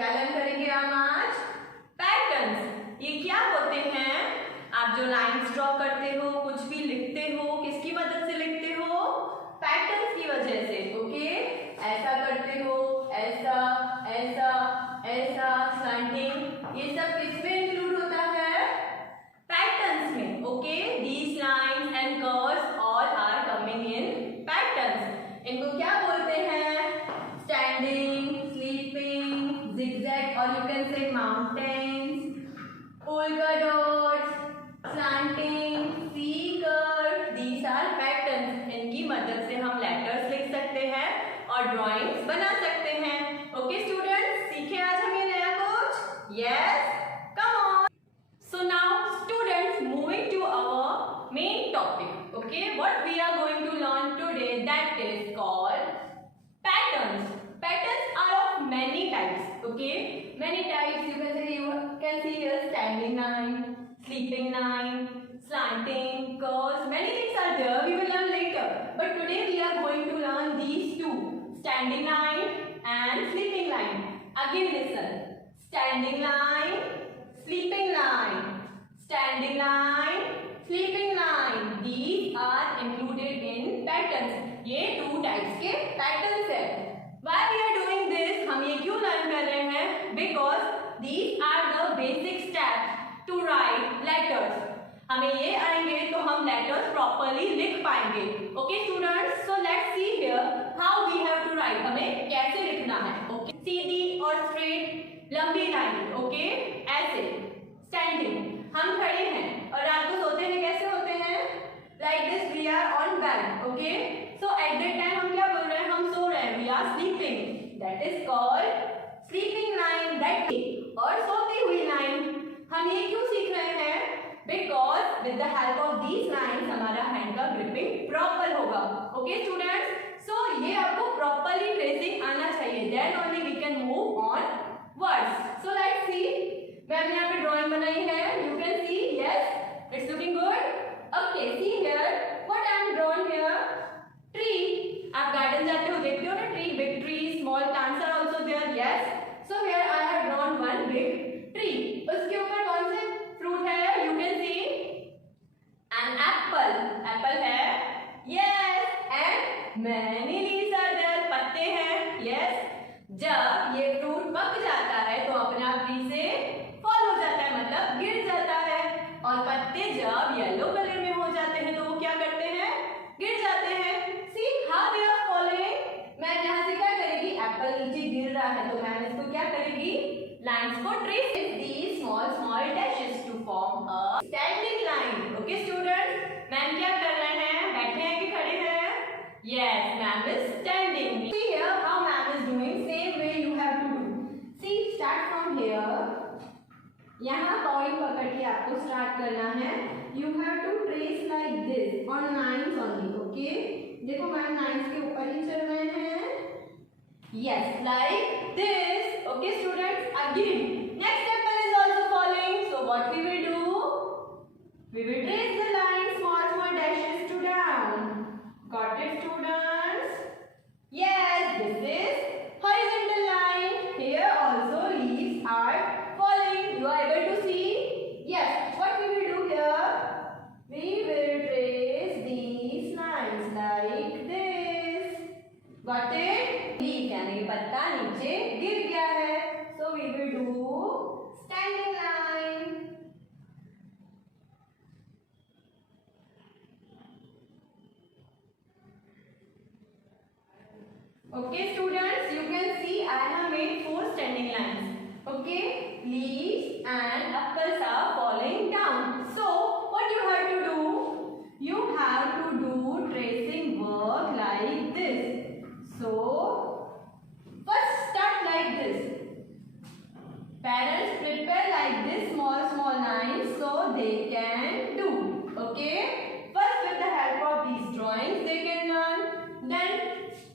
क्या लर्न करेंगे हम आज? पैटर्न्स। ये क्या होते हैं? आप जो लाइंस ड्रॉ करते हो, कुछ भी लिखते हो, किसकी मदद से लिखते हो? पैटर्न्स की वजह से। ओके, ऐसा करते हो, ऐसा ऐसा ऐसा, स्लैंटिंग, ये सब किसमें इंक्लूड होता है? पैटर्न्स में। Okay, these lines and curves all are coming in patterns. इनको क्या बोलते हैं? Standing, sleeping, zigzag, or you can say mountains, polka dots, slanting, C-curve. These are patterns. इनकी मदद से हम लेटर्स लिख सकते हैं और ड्राइंग्स बना सकते हैं। ओके स्टूडेंट्स, सीखे आज हम ये नया कुछ? Yes, come on. So now students, moving to our main topic. Okay, what we are going to learn today, that is called patterns. Patterns are of many types. Okay, many types. You can see here standing line, sleeping line, slanting, curves. Many things are there. We will learn later. But today we are going to learn these two: standing line and sleeping line. Again listen: standing line, sleeping line, standing line, sleeping line. These are included in patterns. ये two types के patterns है। Why we are doing this? हम ये क्यों learn कर रहे हैं? Because these are the basic steps to write letters. हमें ये आएंगे तो हम letters properly लिख पाएंगे। Okay students, so let's see here how we have to write. हमें कैसे लिखना है? Okay, सीधी और straight लंबी लाइन। Okay, ऐसे standing, हम खड़े हैं और रात को सोते हैं, कैसे होते हैं? Like this, we are on bed. Okay, so at that time हम क्या बोल रहे हैं? हम सो रहे हैं, we are sleeping. That is called sleeping line. That और सोती हुई लाइन हम ये क्यों सीख रहे हैं? Because with the help of these lines हमारा hand का gripping proper होगा। Okay students, so ये आपको properly tracing आना चाहिए, then only we can move on words. So let's see, मैंने यहाँ पे drawing बनाई है, you can see, yes, it's looking good. Okay, see here, what I am drawn here, tree. आप garden जाते हो, देखते हो ना tree, big tree, small plants are also there, yes. So here I have drawn one big tree. उसके ऊपर कौन से fruit है? You can see an apple. Apple है, yes, and many leaves are there. पत्ते हैं, yes. जब ये fruit पक जाता है तो अपने आप tree से fall हो जाता है, मतलब गिर जाता है। और पत्ते जब येलो कलर में हो जाते हैं तो वो क्या करते हैं? गिर जाते हैं। See how they are falling. Ma'am यहाँ से क्या करेगी? एप्पल नीचे गिर रहा है तो मैम इसको क्या करेगी? लाइंस को trace with these small dashes to form a standing line. Okay students, ma'am क्या कर रहे हैं? बैठे हैं कि खड़े हैं? Yes, ma'am is standing. See here how ma'am is doing. Same way you have to do. See, start from here. यहाँ पॉइंट पकड़ के आपको स्टार्ट करना है। You have to trace like this on lines only. Okay, देखो ma'am lines के ऊपर ही चल रहे हैं। Yes, like this. Okay students, again next apple is also following, so what we will do? We will trace the line small dashes to down. Got it students? Yes, this is horizontal line. Here also leaves are falling. You are able to see? Yes. What we will do here? We will trace these lines like this. Got it? Leaf यानी पत्ता नीचे गिर गया है. So we will do standing line. Okay students, you can see I have made 4 standing lines. Okay, leaves and apples are falling down. So what you have to do? You have to do tracing work like this. So first start like this. Parents prepare like this small lines so they can do. Okay, first with the help of these drawings they can learn. Then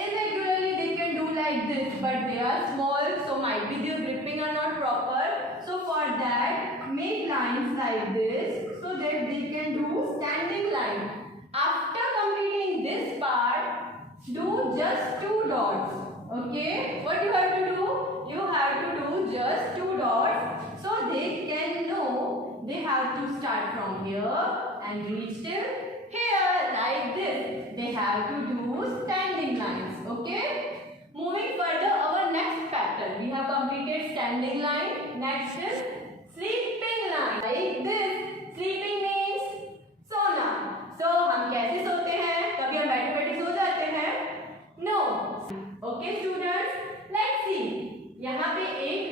irregularly they can do like this, but they are small, so might be their gripping are not proper. So for that, make lines like this so that they can do standing line. After completing this part, do just 2 dots. Okay, what you have to do? You have to do they have to do standing lines. Okay. Moving further, our next pattern. We have completed standing line. Next is sleeping line. Like this. Sleeping means सोना. So हम कैसे सोते हैं? कभी हम बैठे बैठे सो जाते हैं? No. Okay students, let's see. यहाँ पे एक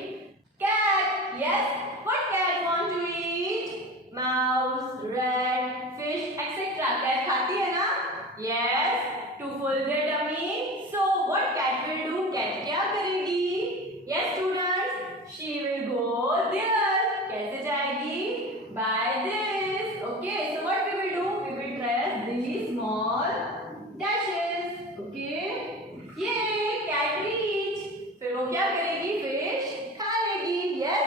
cat. Yes. What cat want to eat? Mouse, rat, fish, etc. Cat खाती है ना? Yes. To fill their tummy. So what cat will do? Cat क्या करेगी? Yes students, she will go there. कैसे जाएगी? By this. Okay. So what we will do? We will trace these small dashes. Okay. ये cat reach. फिर वो क्या करेगी? Fish खा लेगी. Yes.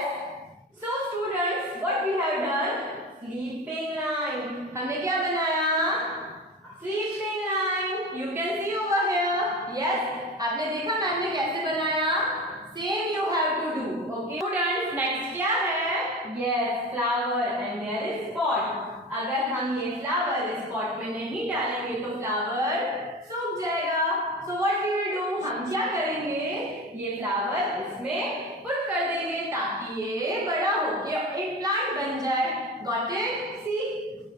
So students, what we have done? Sleeping line. हमने क्या बनाया? Sleeping line. You can see over here. Yes. आपने देखा मैम ने कैसे बनाया? Same you have to do. Okay. Students, next क्या है? Yes, flower and there is spot. अगर हम ये flower spot में नहीं डालेंगे तो flower सूख जाएगा. So what we will do? हम क्या करेंगे? ये flower इसमें put कर देंगे ताकि ये बड़ा होके एक plant बन जाए. Got it? See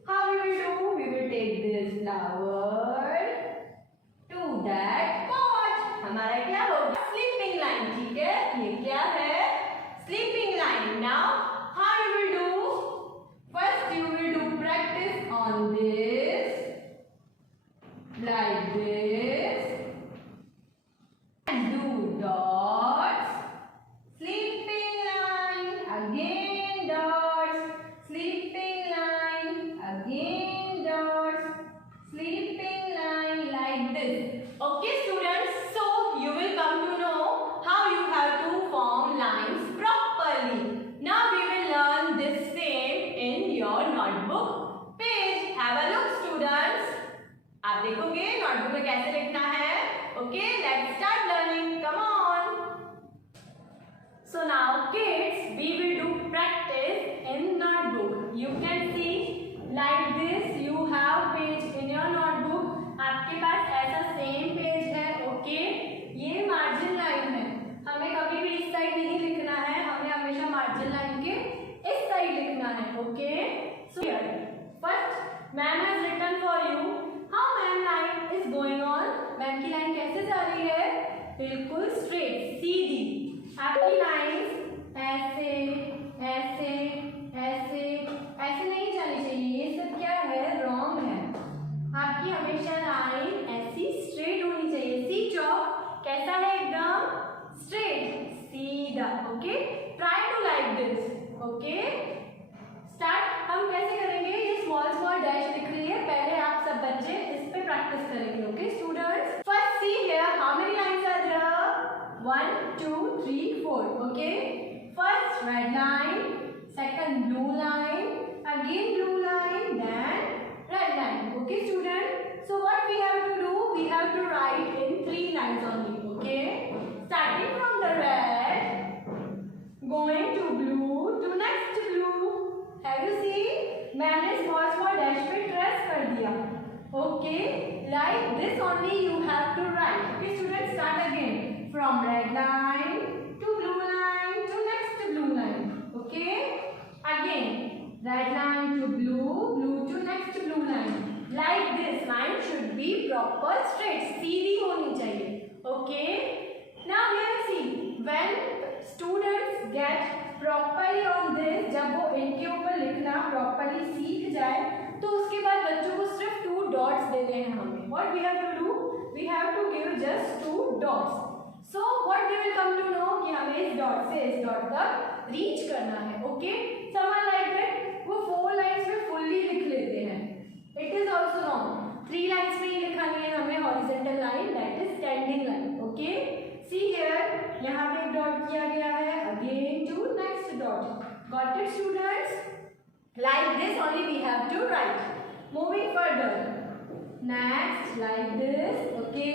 how we will do? We will take this flower to that pot. हमारा क्या होगा? Sleeping line. ठीक है? ये क्या है? Sleeping line. Now how you will do? First you will do practice on this like this. And do dots. Sleeping line. Again dots. Sleeping line. Again dots. Sleeping line like this. Okay students, so you will come to know how you have to form lines properly. Now we will learn this same in your notebook page. Have a look students. आप देखोगे notebook में कैसे लिखना है. Okay, let's start learning. Come on. So now kids, we will do practice in notebook. You can see like this. You have page in your notebook. आपके पास ऐसा same page है. Okay. ये मार्जिन लाइन है. हमें कभी भी इस side नहीं लिखना है. हमें हमेशा मार्जिन लाइन के इस साइड लिखना है. Okay. So first ma'am has written for you how ma'am line is going on. Ma'am की लाइन कैसे जा रही है? बिल्कुल स्ट्रेट सीधी. आपकी लाइन ऐसे ऐसे ऐसे ऐसे नहीं जानी चाहिए. ये सब क्या है? रॉन्ग है. आपकी हमेशा लाइन ऐसी स्ट्रेट होनी चाहिए. सी चॉक कैसा है? एकदम स्ट्रेट सीधा. Okay. Try to like this. Okay. Start. हम कैसे करेंगे? ये स्मॉल स्मॉल डैश दिख रही है. पहले आप सब बच्चे इस पे प्रैक्टिस करेंगे. Okay students. First see here how many lines are there? 1 2 3 4. Okay. First red line, second blue line, again blue line, then red line. Okay student, so what we have to do? We have to write in 3 lines only. Okay, starting from the red, going to blue, to next blue. Have you seen? मैंने small small dash पे trace कर दिया. Okay, like this only you have to write. Okay students, start again from red line to blue line to next blue line. Okay, again red line to blue, blue to next blue line. Like this line should be proper straight. सीधी होनी चाहिए. Okay. Now here see when students get properly on this, जब वो इनके ऊपर लिखना properly सीख जाए तो उसके बाद बच्चों को सिर्फ 2 dots देने हैं हमें. What we have to do? We have to give just 2 dots. So what they will come to know कि हमें इस dot से इस dot तक reach करना है. Okay. Someone like that वो 4 लाइन्स में फुल्ली लिख लेते हैं. It is also wrong. 3 lines में ही लिखानी है हमें horizontal line, that is standing line. Okay. See here यहाँ पे एक डॉट किया गया है. Again to next dot. Got it students? Like this only we have to write. Moving further next like this. Okay.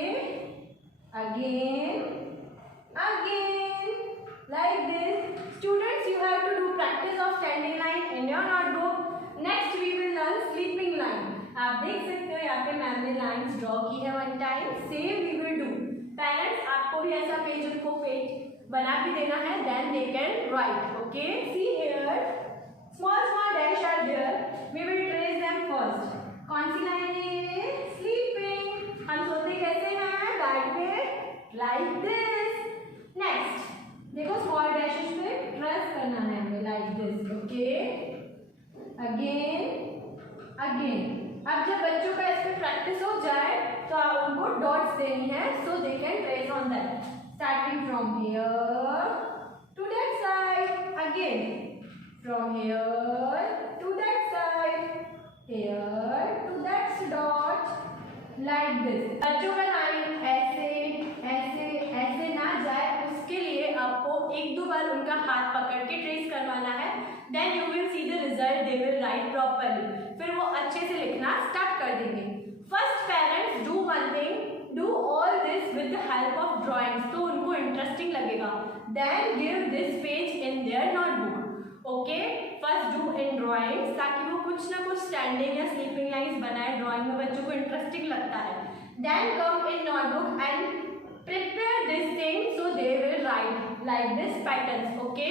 Again like this. Students, you have to do practice of standing line in your notebook. Next we will learn sleeping line. आप देख सकते हो यहाँ पे ma'am ने lines draw की है one time. Same we will do. Parents आपको भी ऐसा पेज उनको पेज बना के देना है. Then they can write. Okay, see here small dash are there. We will trace them first. कौन सी लाइन है? Sleeping. हम सोते कैसे हैं? बैठ के like this. Next, देखो small dashes पे trace करना है हमें like this. Okay. Again. अब जब बच्चों का इस पे प्रैक्टिस हो जाए तो आप उनको डॉट्स देनी है so they can trace on that. Starting from here to that side. Again. From here to that side, here to that dot, like this. बच्चों का लाइन ऐसे ना जाए उसके लिए आपको एक दो बार उनका हाथ पकड़ के ट्रेस करवाना है. Then you will see the result. They will write properly. फिर वो अच्छे से लिखना स्टार्ट कर देंगे. First parents do one thing. Do all this with the help of drawings. तो उनको इंटरेस्टिंग लगेगा. Then give this page in their notebook. Okay, first do in drawings ताकि वो कुछ ना कुछ स्टैंडिंग या स्लीपिंग लाइंस बनाए. ड्राइंग में बच्चों को इंटरेस्टिंग लगता है. Then come in notebook and prepare this thing so they will write like this patterns. Okay,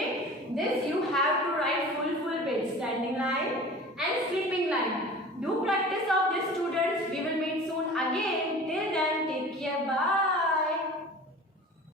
this you have to write full page, standing line and sleeping line. Do practice of this students. We will meet soon again. Till